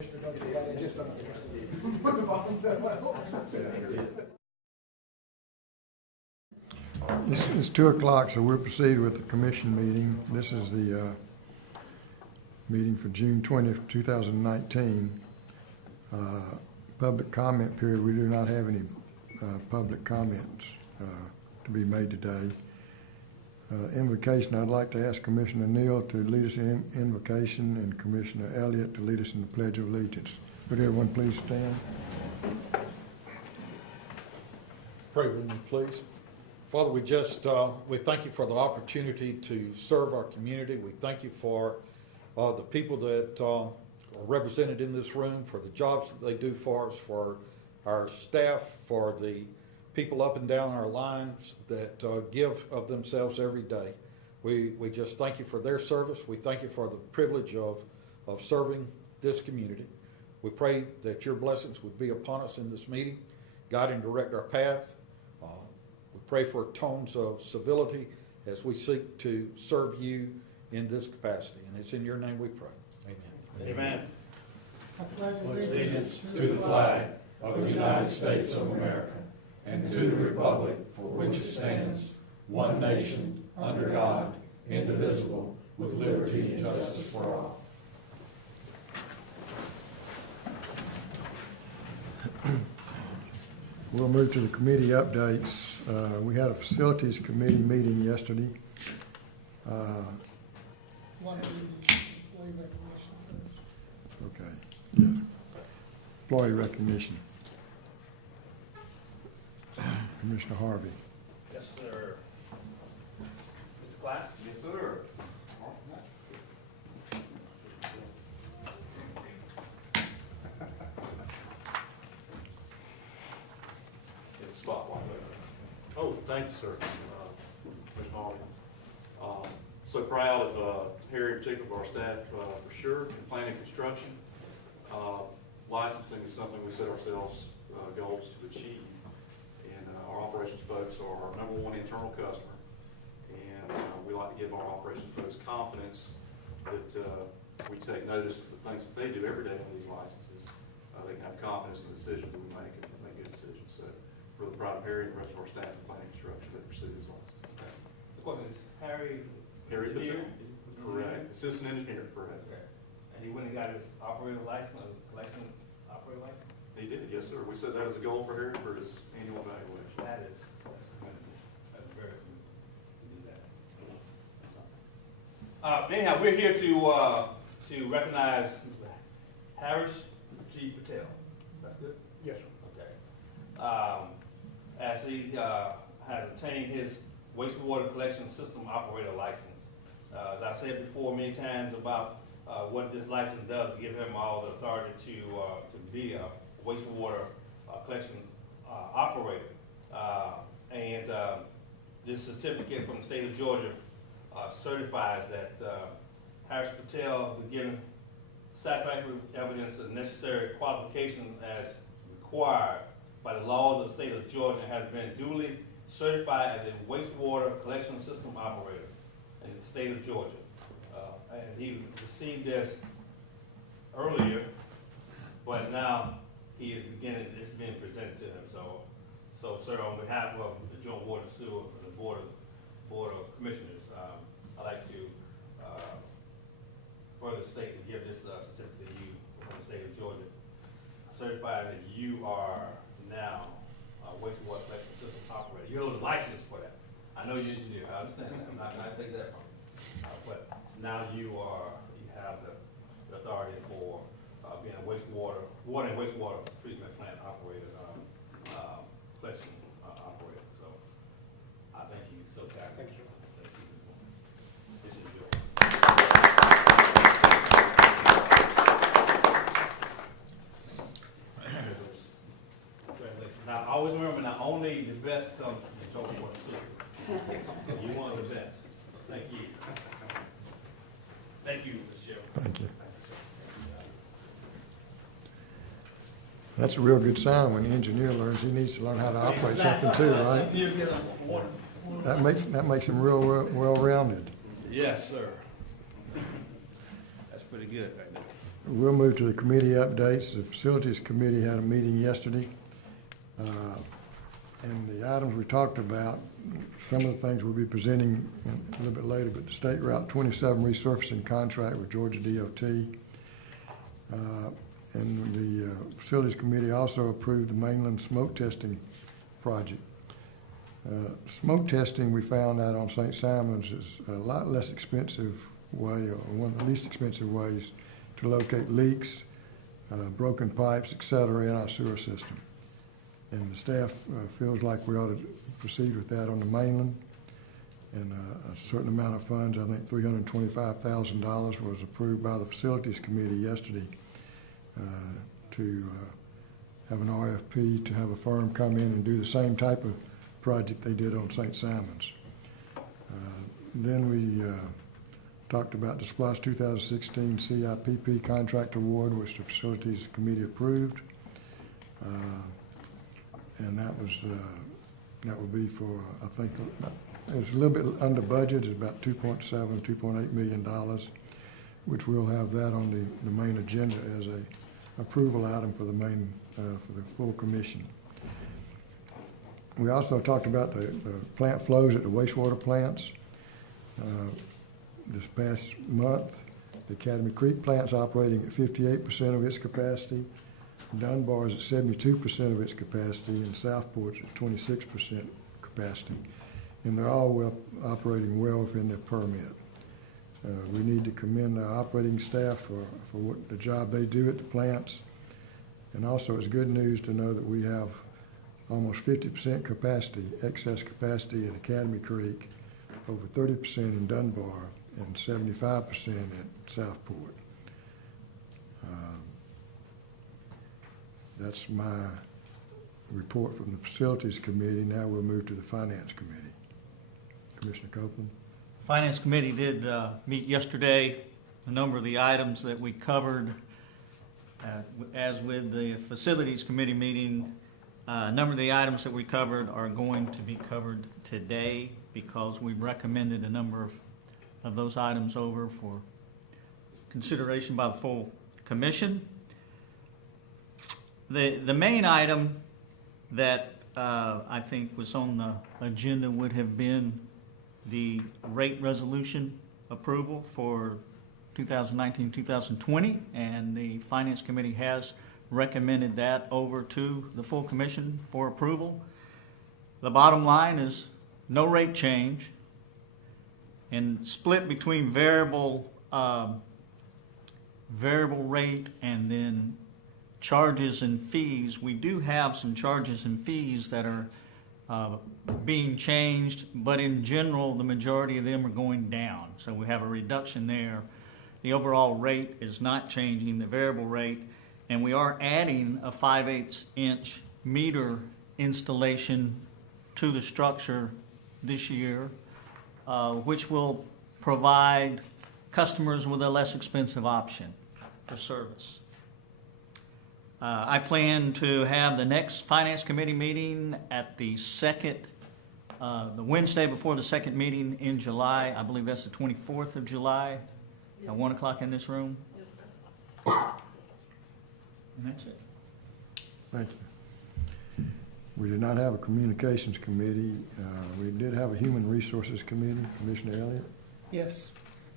It's 2 o'clock, so we'll proceed with the commission meeting. This is the meeting for June 20th, 2019. Public comment period. We do not have any public comments to be made today. Invocation, I'd like to ask Commissioner Neal to lead us in invocation and Commissioner Elliott to lead us in the Pledge of Allegiance. Would everyone please stand? Pray with me, please. Father, we thank you for the opportunity to serve our community. We thank you for the people that are represented in this room, for the jobs that they do for us, for our staff, for the people up and down our lines that give of themselves every day. We just thank you for their service. We thank you for the privilege of serving this community. We pray that your blessings would be upon us in this meeting, guide and direct our path. We pray for tones of civility as we seek to serve you in this capacity. And it's in your name we pray. Amen. Amen. I pledge allegiance to the flag of the United States of America and to the republic for which it stands, one nation, under God, indivisible, with liberty and justice for all. We'll move to the committee updates. We had a facilities committee meeting yesterday. Okay, yeah. Employee recognition. Commissioner Harvey. Yes, sir. Mr. Clapp? Yes, sir. Get the spotlight there. Oh, thank you, sir. Mr. Harvey. So proud of Harry in particular, of our staff for sure, in planning and construction. Licensing is something we set ourselves goals to achieve. Our operations folks are our #1 internal customer, and we like to give our operations folks confidence that we take notice of the things that they do every day on these licenses. They can have confidence in the decisions that we make and make good decisions. So really proud of Harry and the rest of our staff in planning and construction that pursue these licenses. What is Harry? Patel. Correct. Assistant engineer, correct. Okay. And he went and got his operator license, collection operator license? He did, yes, sir. We set that as a goal for Harry for his annual evaluation. That's commendable. That's very commendable to do that. Anyhow, we're here to recognize Mr. Harris G. Patel. That's good? Yes, sir. Okay. As he has obtained his wastewater collection system operator license. As I said before many times about what this license does, give him all the authority to be a wastewater collection operator. This certificate from the state of Georgia certifies that Harris Patel was given satisfactory evidence of necessary qualification as required by the laws of the state of Georgia and has been duly certified as a wastewater collection system operator in the state of Georgia. And he received this earlier, but now he is beginning, it's being presented to him. So sir, on behalf of the Joint Water and Sewer and the Board of Commissioners, I'd like to further state and give this certificate to you from the state of Georgia, certifying that you are now a wastewater collection system operator. You hold a license for that. I know you're an engineer, I understand that, I'm not going to take that from you. But now you have the authority for being a water and wastewater treatment plant operator, collection operator. So I thank you so kindly. Thank you. This is yours. Congratulations. Now always remember, not only the best comes from the Georgia Water Sewer. You want the best. Thank you. Thank you, Mr. Chairman. Thank you. That's a real good sign when the engineer learns he needs to learn how to operate something too, right? That makes him real well-rounded. Yes, sir. That's pretty good right We'll move to the committee updates. The Facilities Committee had a meeting yesterday. And the items we talked about, some of the things we'll be presenting a little bit later, but the State Route 27 resurfacing contract with Georgia DOT. And the Facilities Committee also approved the mainland smoke testing project. Smoke testing, we found out on St. Simon's, is a lot less expensive way, or one of the least expensive ways to locate leaks, broken pipes, et cetera, in our sewer system. And the staff feels like we ought to proceed with that on the mainland. And a certain amount of funds, I think $325,000, was approved by the Facilities Committee yesterday to have an RFP to have a firm come in and do the same type of project they did on St. Simon's. Then we talked about the SPLOST 2016 CIPP contract award, which the Facilities Committee approved. And that would be for, I think, it's a little bit under budget. It's about $2.8 million, which we'll have that on the main agenda as a approval item for the main, for the full commission. We also talked about the plant flows at the wastewater plants. This past month, the Academy Creek plant's operating at 58% of its capacity. Dunbar is at 72% of its capacity, and Southport's at 26% capacity. And they're all operating well within their permit. We need to commend our operating staff for what the job they do at the plants. And also, it's good news to know that we have almost 50% capacity, excess capacity at Academy Creek, over 30% in Dunbar, and 75% at Southport. That's my report from the Facilities Committee. Now we'll move to the Finance Committee. Commissioner Copeland. Finance Committee did meet yesterday. A number of the items that we covered, as with the Facilities Committee meeting, a number of the items that we covered are going to be covered today because we've recommended a number of those items over for consideration by the full commission. The main item that I think was on the agenda would have been the rate resolution approval for 2019-2020, and the Finance Committee has recommended that over to the full commission for approval. The bottom line is no rate change, and split between variable rate and then charges and fees. We do have some charges and fees that are being changed, but in general, the majority of them are going down. So we have a reduction there. The overall rate is not changing, the variable rate, and we are adding a 5/8 inch meter installation to the structure this year, which will provide customers with a less expensive option for service. I plan to have the next Finance Committee meeting at the Wednesday before the second meeting in July. I believe that's the 24th of July, at 1 o'clock in this room. And that's it. Thank you. We did not have a Communications Committee. We did have a Human Resources Committee. Commissioner Elliott? Yes.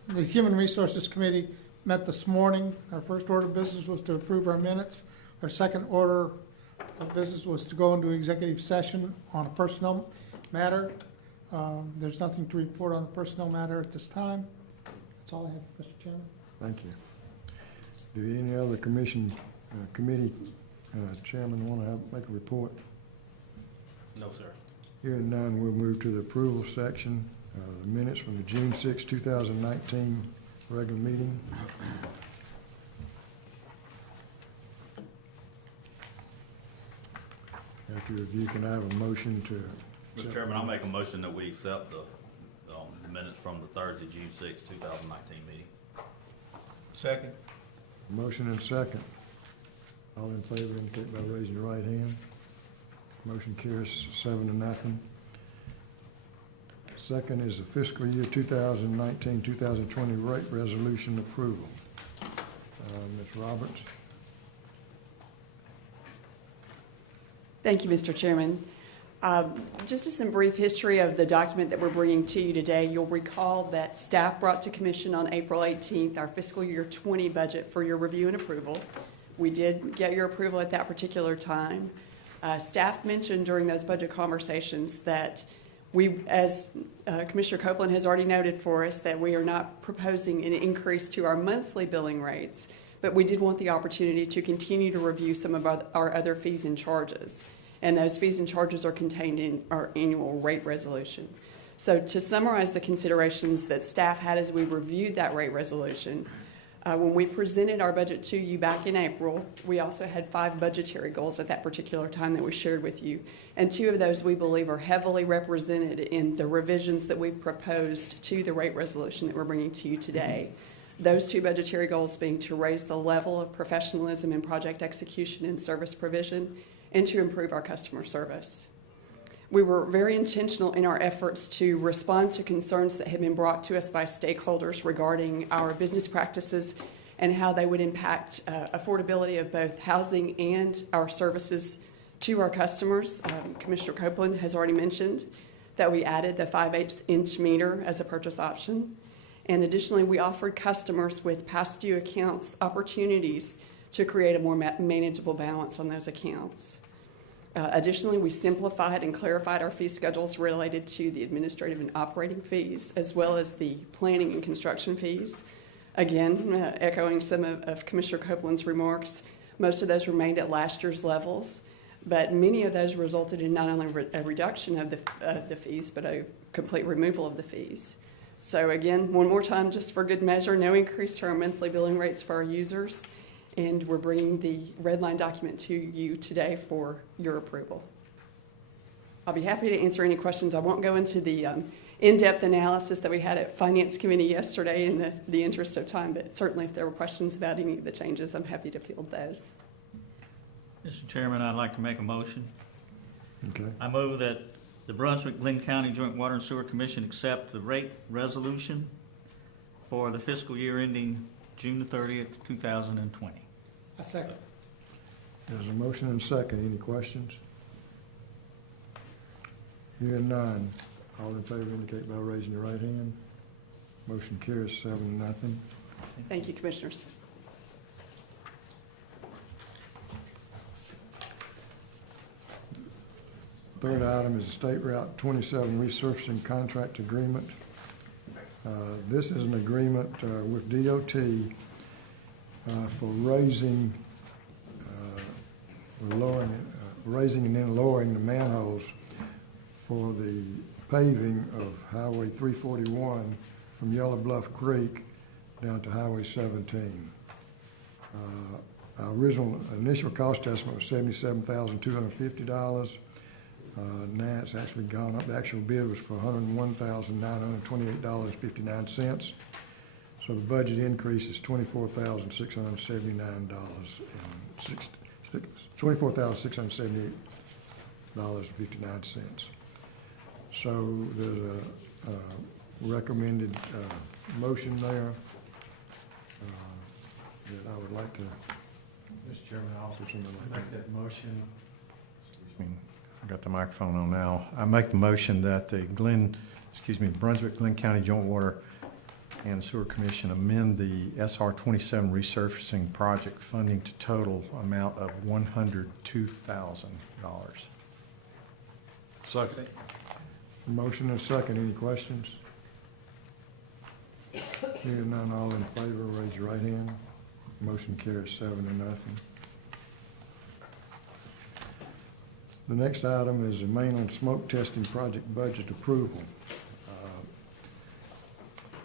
The Human Resources Committee met this morning. Our first order of business was to approve our minutes. Our second order of business was to go into executive session on a personnel matter. There's nothing to report on the personnel matter at this time. That's all I have, Mr. Chairman. Thank you. Do any other committee chairman want to make a report? No, sir. Hearing none, we'll move to the approval section. The minutes from the June 6, 2019 regular meeting. After review, can I have a motion to? Mr. Chairman, I'll make a motion that we accept the minutes from the Thursday, June 6, 2019 meeting. Second. Motion and second. All in favor indicate by raising your right hand. Motion carries 7-0. Second is the fiscal year 2019-2020 rate resolution approval. Ms. Roberts? Thank you, Mr. Chairman. Just as some brief history of the document that we're bringing to you today, you'll recall that staff brought to commission on April 18th our fiscal year 20 budget for your review and approval. We did get your approval at that particular time. Staff mentioned during those budget conversations that we, as Commissioner Copeland has already noted for us, that we are not proposing an increase to our monthly billing rates, but we did want the opportunity to continue to review some of our other fees and charges. And those fees and charges are contained in our annual rate resolution. So to summarize the considerations that staff had as we reviewed that rate resolution, when we presented our budget to you back in April, we also had 5 budgetary goals at that particular time that we shared with you. And 2 of those we believe are heavily represented in the revisions that we've proposed to the rate resolution that we're bringing to you today. Those 2 budgetary goals being to raise the level of professionalism in project execution and service provision, and to improve our customer service. We were very intentional in our efforts to respond to concerns that had been brought to us by stakeholders regarding our business practices and how they would impact affordability of both housing and our services to our customers. Commissioner Copeland has already mentioned that we added the 5/8" meter as a purchase option. And additionally, we offered customers with past due accounts opportunities to create a more manageable balance on those accounts. Additionally, we simplified and clarified our fee schedules related to the administrative and operating fees, as well as the planning and construction fees. Again, echoing some of Commissioner Copeland's remarks, most of those remained at last year's levels, but many of those resulted in not only a reduction of the fees, but a complete removal of the fees. So again, one more time, just for good measure, no increase to our monthly billing rates for our users. And we're bringing the red line document to you today for your approval. I'll be happy to answer any questions. I won't go into the in-depth analysis that we had at Finance Committee yesterday in the interest of time, but certainly if there were questions about any of the changes, I'm happy to field those. Mr. Chairman, I'd like to make a motion. Okay. I move that the Brunswick-Glynn County Joint Water and Sewer Commission accept the rate resolution for the fiscal year ending June 30th, 2020. A second. There's a motion and second. Any questions? Hearing none. All in favor indicate by raising your right hand. Motion carries 7-0. Thank you, Commissioners. Third item is the State Route 27 resurfacing contract agreement. This is an agreement with DOT for raising and then lowering the manholes for the paving of Highway 341 from Yellow Bluff Creek down to Highway 17. Our initial cost estimate was $77,250. Now it's actually gone up. The actual bid was for $101,928.59. So the budget increase is $24,678.59. So there's a recommended motion there that I would like to. Mr. Chairman, I'll Something like make that motion. Excuse me, I got the microphone on now. I make the motion that the Brunswick-Glynn County Joint Water and Sewer Commission amend the SR 27 resurfacing project funding to total amount of $102,000. Second. Motion and second. Any questions? Hearing none, all in favor, raise your right hand. Motion carries 7-0. The next item is the mainland smoke testing project budget approval.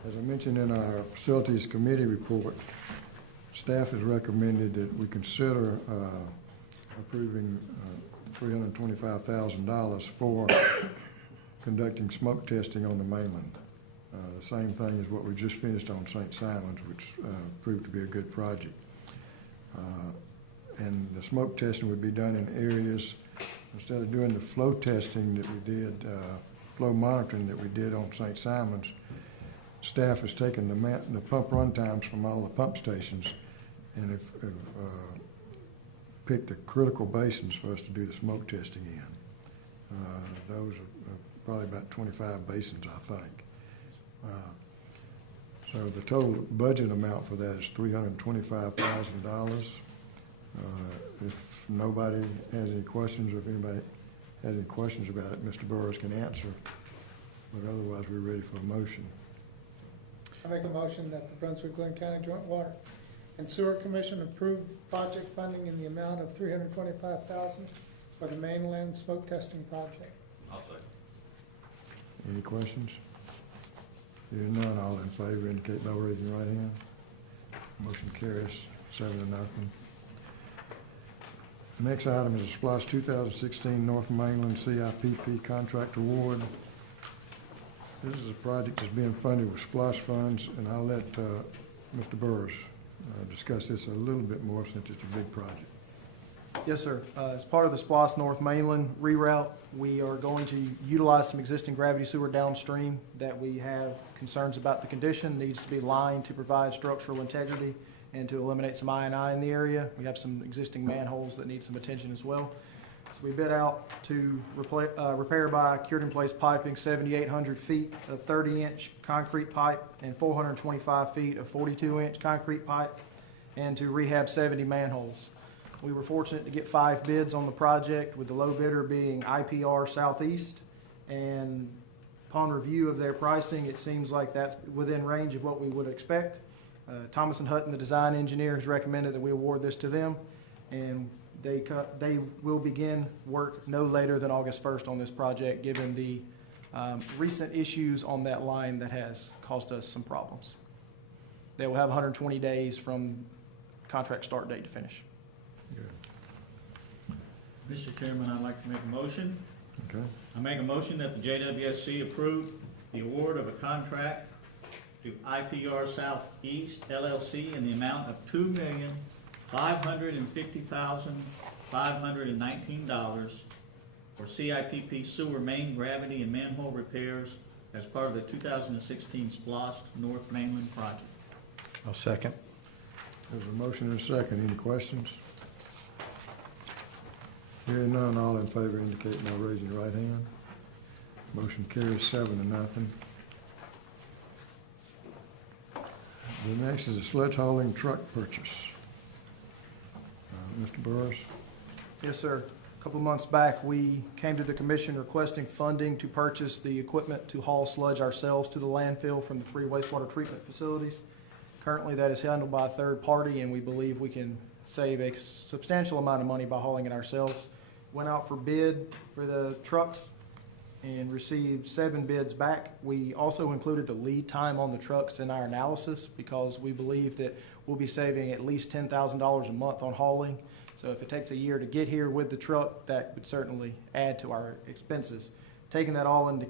As I mentioned in our Facilities Committee report, staff has recommended that we consider approving $325,000 for conducting smoke testing on the mainland. The same thing as what we just finished on St. Simons, which proved to be a good project. And the smoke testing would be done in areas, instead of doing the flow testing that we did, flow monitoring that we did on St. Simons, staff has taken the pump run times from all the pump stations and if picked the critical basins for us to do the smoke testing in. Those are probably about 25 basins, I think. So the total budget amount for that is $325,000. If nobody has any questions, or if anybody has any questions about it, Mr. Burris can answer. But otherwise, we're ready for a motion. I make a motion that the Brunswick-Glynn County Joint Water and Sewer Commission approve project funding in the amount of $325,000 for the mainland smoke testing project. I'll second. Any questions? Hearing none, all in favor indicate by raising your right hand. Motion carries 7-0. Next item is the SPLOST 2016 North Mainland CIPP Contract Award. This is a project that's being funded with SPLOST funds, and I'll let Mr. Burris discuss this a little bit more since it's a big project. Yes, sir. As part of the SPLOST North Mainland reroute, we are going to utilize some existing gravity sewer downstream that we have concerns about the condition, needs to be lined to provide structural integrity and to eliminate some I&I in the area. We have some existing manholes that need some attention as well. So we bid out to repair by cured-in-place piping 7,800 feet of 30-inch concrete pipe and 425 feet of 42-inch concrete pipe, and to rehab 70 manholes. We were fortunate to get 5 bids on the project, with the low bidder being IPR Southeast, and upon review of their pricing, it seems like that's within range of what we would expect. Thomas & Hutton, the design engineer, has recommended that we award this to them, and they will begin work no later than August 1st on this project, given the recent issues on that line that has caused us some problems. They will have 120 days from contract start date to finish. Mr. Chairman, I'd like to make a motion. Okay. I make a motion that the JWSC approve the award of a contract to IPR Southeast LLC in the amount of $2,550,519 for CIPP sewer main gravity and manhole repairs as part of the 2016 SPLOST North Mainland project. I'll second. There's a motion and a second. Any questions? Hearing none, all in favor indicate by raising your right hand. Motion carries 7-0. The next is a sledge hauling truck purchase. Mr. Burris? Yes, sir. A couple of months back, we came to the commission requesting funding to purchase the equipment to haul sludge ourselves to the landfill from the 3 wastewater treatment facilities. Currently, that is handled by a third party, and we believe we can save a substantial amount of money by hauling it ourselves. Went out for bid for the trucks and received 7 bids back. We also included the lead time on the trucks in our analysis, because we believe that we'll be saving at least $10,000 a month on hauling. So if it takes a year to get here with the truck, that would certainly add to our expenses. Taking that all into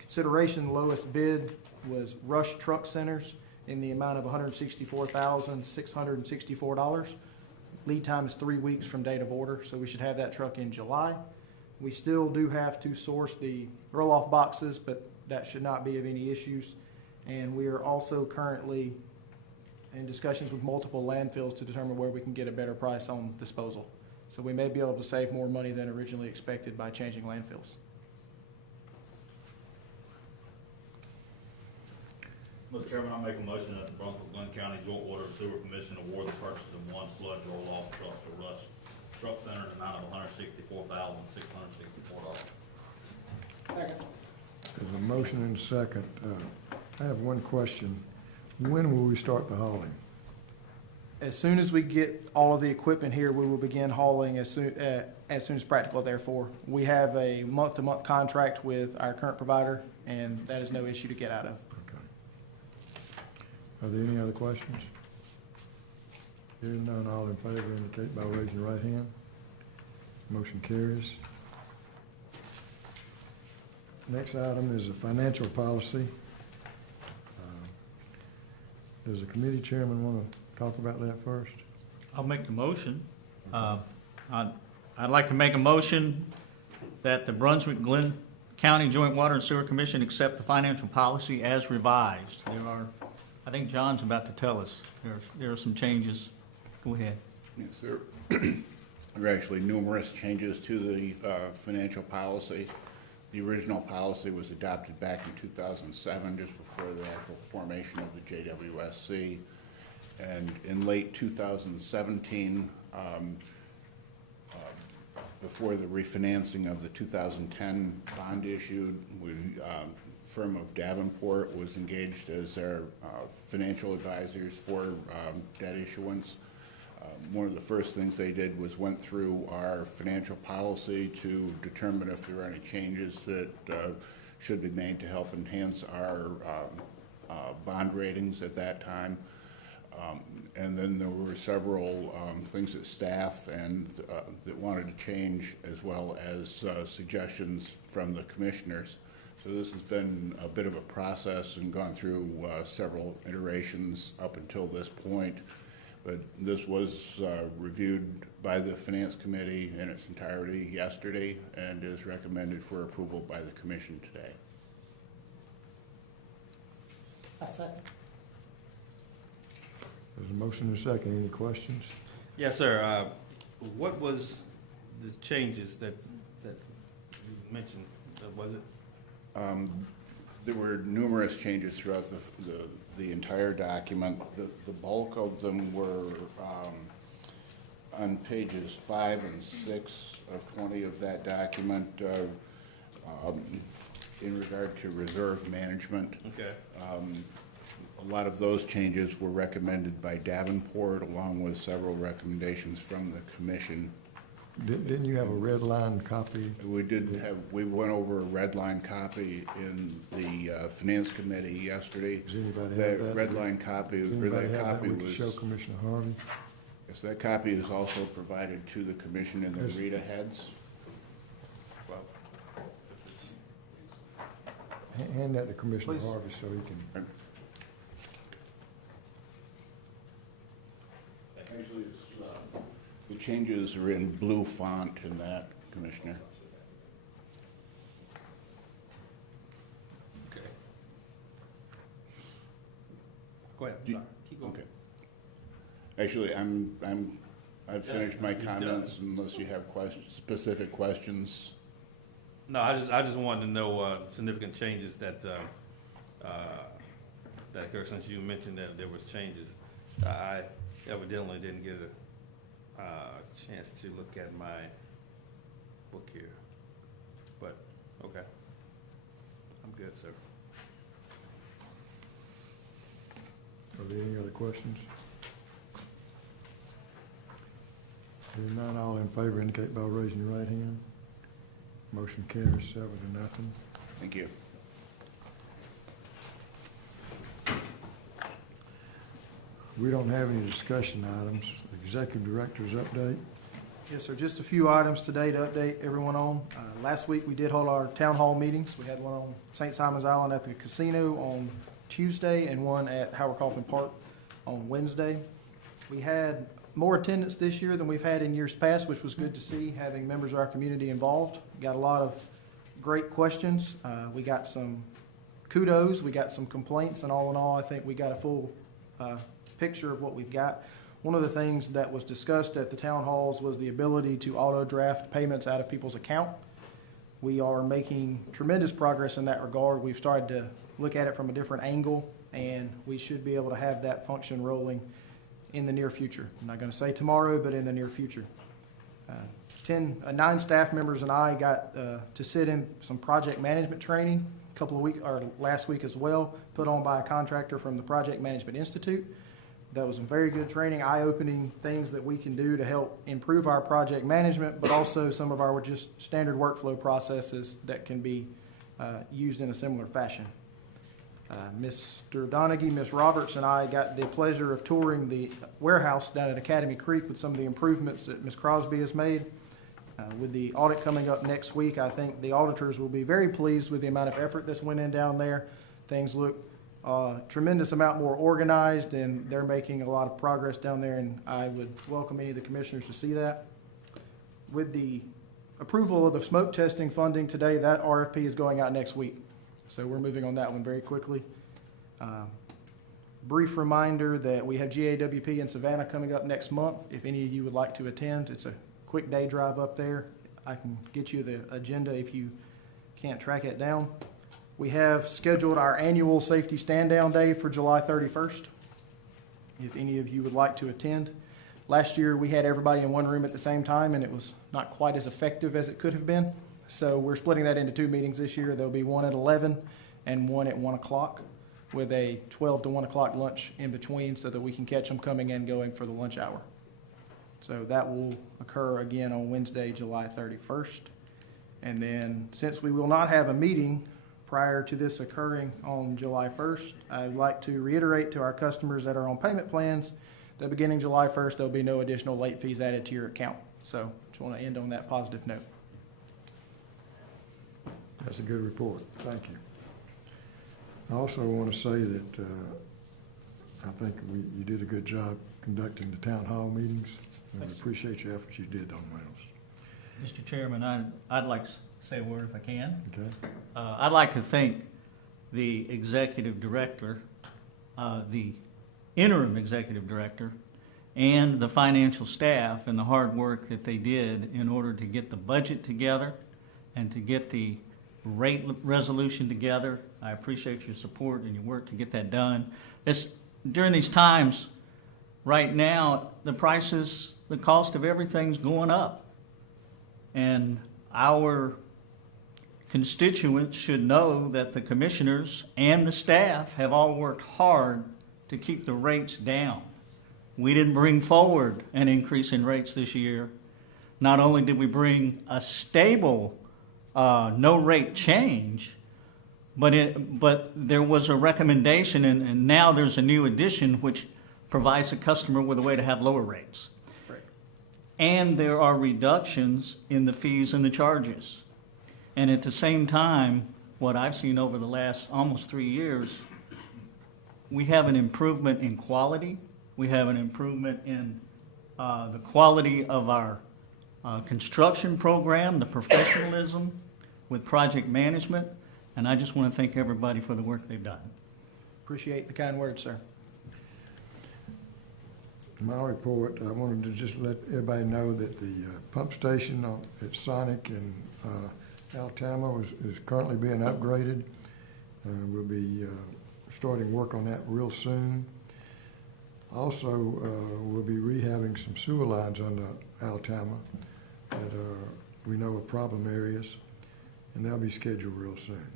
consideration, the lowest bid was Rush Truck Centers in the amount of $164,664. Lead time is 3 weeks from date of order, so we should have that truck in July. We still do have to source the roll-off boxes, but that should not be of any issues. And we are also currently in discussions with multiple landfills to determine where we can get a better price on disposal. So we may be able to save more money than originally expected by changing landfills. Mr. Chairman, I make a motion that the Brunswick-Glynn County Joint Water and Sewer Commission award the purchase of 1 sludge roll-off truck to Rush Truck Center in the amount of $164,664. Second. There's a motion and a second. I have one question. When will we start the hauling? As soon as we get all of the equipment here, we will begin hauling as soon as practical. Therefore, we have a month-to-month contract with our current provider, and that is no issue to get out of. Okay. Are there any other questions? Hearing none, all in favor indicate by raising your right hand. Motion carries. Next item is a financial policy. Does the committee chairman want to talk about that first? I'll make the motion. I'd like to make a motion that the Brunswick-Glynn County Joint Water and Sewer Commission accept the financial policy as revised. I think John's about to tell us, there are some changes Go ahead. Yes, sir. There are actually numerous changes to the financial policy. The original policy was adopted back in 2007, just before the actual formation of the JWSC. And in late 2017, before the refinancing of the 2010 bond issued, firm of Davenport was engaged as our financial advisors for debt issuance. One of the first things they did was went through our financial policy to determine if there were any changes that should be made to help enhance our bond ratings at that time. And then there were several things that staff and that wanted to change, as well as suggestions from the commissioners. So this has been a bit of a process and gone through several iterations up until this point. But this was reviewed by the Finance Committee in its entirety yesterday and is recommended for approval by the Commission today. A second. There's a motion and a second. Any questions? Yes, sir. What was the changes that you mentioned? Was it? There were numerous changes throughout the entire document. The bulk of them were on pages 5 and 6 of 20 of that document in regard to reserve management. Okay. A lot of those changes were recommended by Davenport, along with several recommendations from the Commission. Didn't you have a red line copy? We did have, we went over a red line copy in the Finance Committee yesterday. Does anybody have that? Red line copy, Does or anybody that have that copy we could was, show Commissioner Harvey? yes, that copy is also provided to the Commission in the Yes. read heads. Well, Hand that to Commissioner Please. Harvey so he can. Actually, the changes are in blue font in that, Commissioner. okay. Go ahead. Do you- Sorry. Keep going. Okay. Actually, I've finished my you're done. comments unless you have specific questions. No, I just wanted to know significant changes that that occurred, since you mentioned that there was changes. I evidently didn't get a chance to look at my book here, but okay, I'm good, sir. Are there any other questions? Hearing none, all in favor indicate by raising your right hand. Motion carries 7-0. Thank you. We don't have any discussion items. Executive Director's update. Yes, sir. Just a few items today to update everyone on. Last week, we did hold our town hall meetings. We had one on St. Simon's Island at the casino on Tuesday and one at Howard Coffin Park on Wednesday. We had more attendance this year than we've had in years past, which was good to see, having members of our community involved. Got a lot of great questions. We got some kudos, we got some complaints, and all in all, I think we got a full picture of what we've got. One of the things that was discussed at the town halls was the ability to auto draft payments out of people's account. We are making tremendous progress in that regard. We've started to look at it from a different angle, and we should be able to have that function rolling in the near future. I'm not going to say tomorrow, but in the near future. 9 staff members and I got to sit in some project management training last week as well, put on by a contractor from the Project Management Institute. That was some very good training, eye-opening things that we can do to help improve our project management, but also some of our just standard workflow processes that can be used in a similar fashion. Mr. Donaghy, Ms. Roberts, and I got the pleasure of touring the warehouse down at Academy Creek with some of the improvements that Ms. Crosby has made. With the audit coming up next week, I think the auditors will be very pleased with the amount of effort that's went in down there. Things look tremendous amount more organized, and they're making a lot of progress down there, and I would welcome any of the commissioners to see that. With the approval of the smoke testing funding today, that RFP is going out next week. So we're moving on that one very quickly. Brief reminder that we have GAWP in Savannah coming up next month. If any of you would like to attend, it's a quick day drive up there. I can get you the agenda if you can't track it down. We have scheduled our annual safety stand-down day for July 31st, if any of you would like to attend. Last year, we had everybody in one room at the same time, and it was not quite as effective as it could have been. So we're splitting that into 2 meetings this year. There'll be one at 11 and one at 1 o'clock, with a 12 to 1 o'clock lunch in between so that we can catch them coming and going for the lunch hour. So that will occur again on Wednesday, July 31st. And then, since we will not have a meeting prior to this occurring on July 1st, I'd like to reiterate to our customers that are on payment plans that beginning July 1st, there'll be no additional late fees added to your account. So just want to end on that positive note. That's a good report. Thank you. I also want to say that I think you did a good job conducting the town hall meetings, and we appreciate your efforts you did on those. Mr. Chairman, I'd like to say a word if I can. Okay? I'd like to thank the executive director, the interim executive director, and the financial staff and the hard work that they did in order to get the budget together and to get the rate resolution together. I appreciate your support and your work to get that done. During these times, right now, the cost of everything's going up. And our constituents should know that the commissioners and the staff have all worked hard to keep the rates down. We didn't bring forward an increase in rates this year. Not only did we bring a stable no rate change, but there was a recommendation, and now there's a new addition which provides the customer with a way to have lower rates. Right. And there are reductions in the fees and the charges. And at the same time, what I've seen over the last almost 3 years, we have an improvement in quality. We have an improvement in the quality of our construction program, the professionalism with project management, and I just want to thank everybody for the work they've done. Appreciate the kind words, sir. In my report, I wanted to just let everybody know that the pump station at Sonic in Altama is currently being upgraded. We'll be starting work on that real soon. Also, we'll be rehabbing some sewer lines under Altama that we know are problem areas, and they'll be scheduled real soon.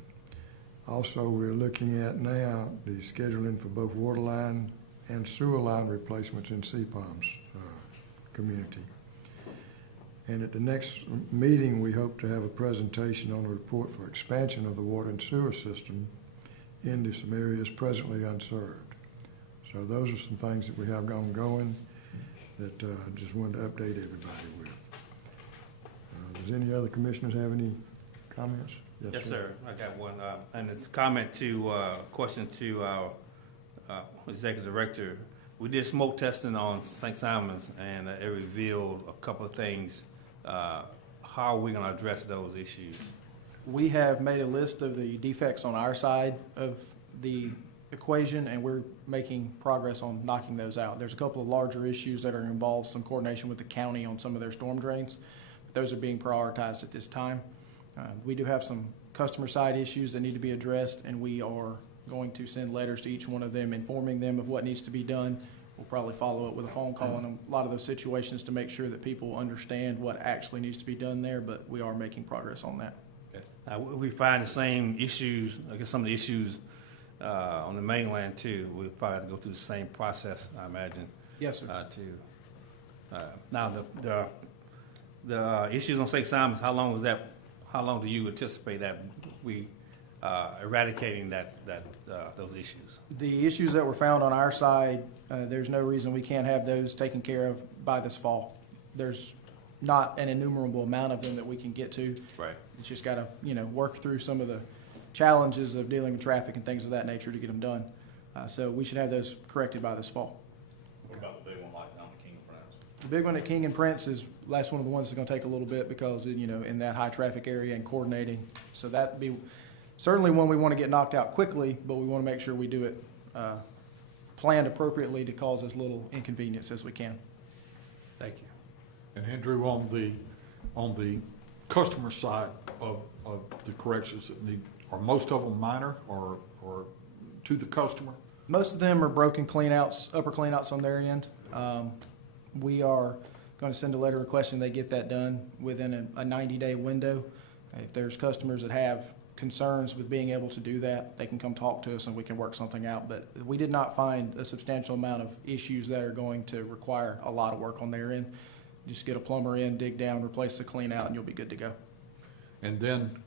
Also, we're looking at now the scheduling for both water line and sewer line replacements in CPOM's community. And at the next meeting, we hope to have a presentation on a report for expansion of the water and sewer system into some areas presently unserved. So those are some things that we have going that I just wanted to update everybody with. Does any other commissioners have any comments? Yes, sir. I got one, and it's a comment to, question to our executive director. We did smoke testing on St. Simon's, and it revealed a couple of things. How are we going to address those issues? We have made a list of the defects on our side of the equation, and we're making progress on knocking those out. There's a couple of larger issues that are involved, some coordination with the county on some of their storm drains. Those are being prioritized at this time. We do have some customer side issues that need to be addressed, and we are going to send letters to each one of them informing them of what needs to be done. We'll probably follow up with a phone call in a lot of those situations to make sure that people understand what actually needs to be done there, but we are making progress on that. Okay. We find the same issues, I guess some of the issues on the mainland too. We'll probably have to go through the same process, I imagine. Yes, sir. Now the issues on St. Simon's, how long do you anticipate that we eradicating those issues? The issues that were found on our side, there's no reason we can't have those taken care of by this fall. There's not an innumerable amount of them that we can get to. Right. It's just got to, work through some of the challenges of dealing with traffic and things of that nature to get them done. So we should have those corrected by this fall. What about the big one like down the King of Prince? The big one at King and Prince is last one of the ones that's going to take a little bit because, in that high traffic area and coordinating. So that'd be certainly one we want to get knocked out quickly, but we want to make sure we do it planned appropriately to cause as little inconvenience as we can. Thank you. And Andrew, on the customer side of the corrections that need, are most of them minor or to the customer? Most of them are broken cleanouts, upper cleanouts on their end. We are going to send a letter requesting they get that done within a 90-day window. If there's customers that have concerns with being able to do that, they can come talk to us and we can work something out. But we did not find a substantial amount of issues that are going to require a lot of work on their end. Just get a plumber in, dig down, replace the clean out, and you'll be good to go. And then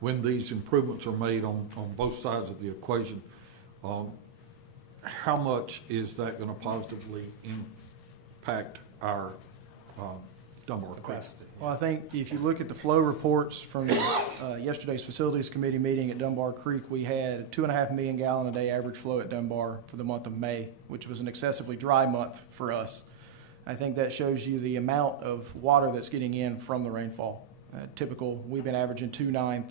when these improvements are made on both sides of the equation, how much is that going to positively impact our Dunbar Creek? Well, I think if you look at the flow reports from yesterday's Facilities Committee meeting at Dunbar Creek, we had a 2.5 million gallon a day average flow at Dunbar for the month of May, which was an excessively dry month for us. I think that shows you the amount of water that's getting in from the rainfall. Typical, we've been averaging 2.9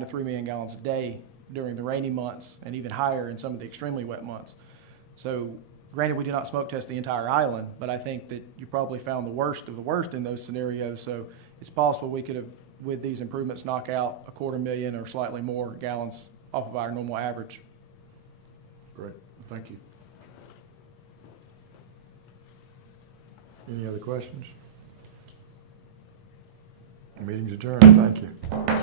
to 3 million gallons a day during the rainy months, and even higher in some of the extremely wet months. So granted, we did not smoke test the entire island, but I think that you probably found the worst of the worst in those scenarios. So it's possible we could have, with these improvements, knock out 250,000 or slightly more gallons off of our normal average. Great, thank you. Any other questions? Meeting's adjourned. Thank you.